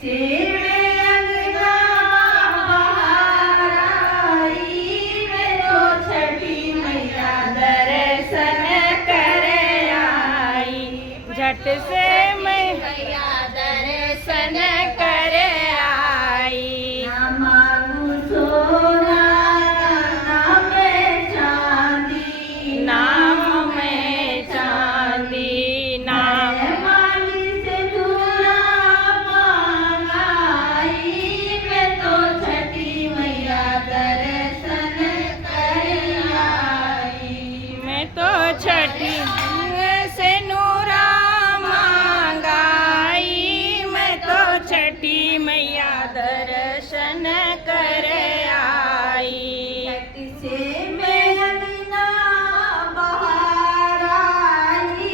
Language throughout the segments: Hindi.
से मैं अंगना बाहर आई, मैं तो छठी मैया दर्शन कर आई। झट से मैं मैया दर्शन कर आई। ना मांगू सोना ना मैं चांदी, नाम में चांदी नाम माली से दूरा मांगाई, मैं तो छठी मैया दर्शन कर आई। मैं तो छठी से नूरा मांगाई, मैं तो छठी मैया दर्शन कर आई। छठी से मैं अंगना बाहर आई,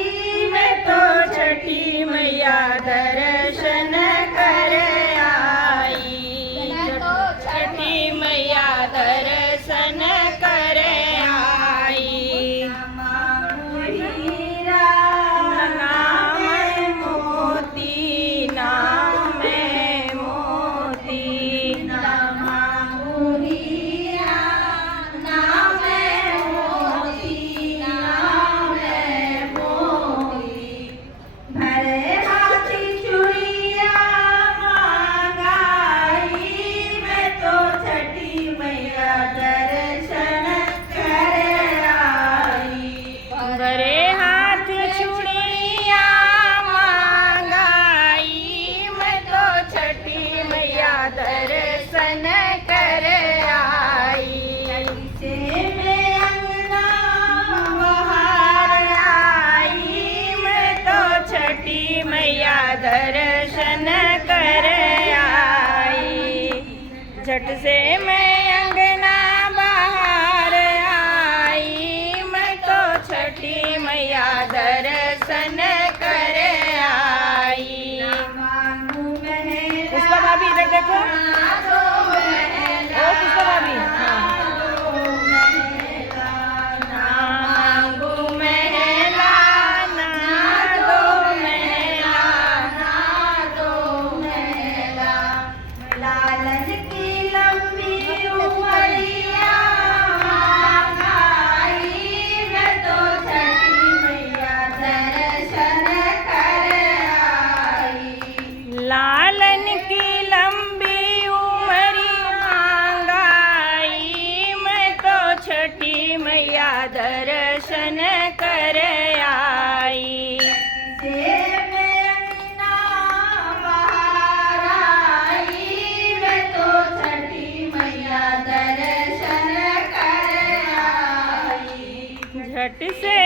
मैं तो छठी मैया दर्शन कर आई। छठी मैया दर्शन कर आई। मांगू हीरा नाम मोती नाम में मोती ना मांगू हीरा ना मैं मोती, ना मैं मोती। भरे हाथी चूड़िया मांगाई, मैं तो छठी मैया दर्शन कर आई। भरे हाथ चूड़िया मांगाई, मैं तो छठी मैया दर्शन कर आई। से मैं अंगना बाहर आई, मैं तो छठी मैया दर्शन कर आई। झट से मैं अंगना बाहर आई, मैं तो छठी मैया दर्शन कर आई। मांगू महला पुष्पा भाभी इधर देखो। ना दो महला, ओ पुष्पा भाभी, हाँ। दो महला, ना मांगू महला ना दो महला, ना दो महला। लालन की लंबी उमरिया मांगाई, मैं तो छठी मैया दर्शन कर आई। लालन की लंबी उमरिया मांगाई, मैं तो छठी मैया दर्शन कर आई। से मैं अंगना बाहर आई, मैं तो छठी मैया दर्शन कर आई। झट से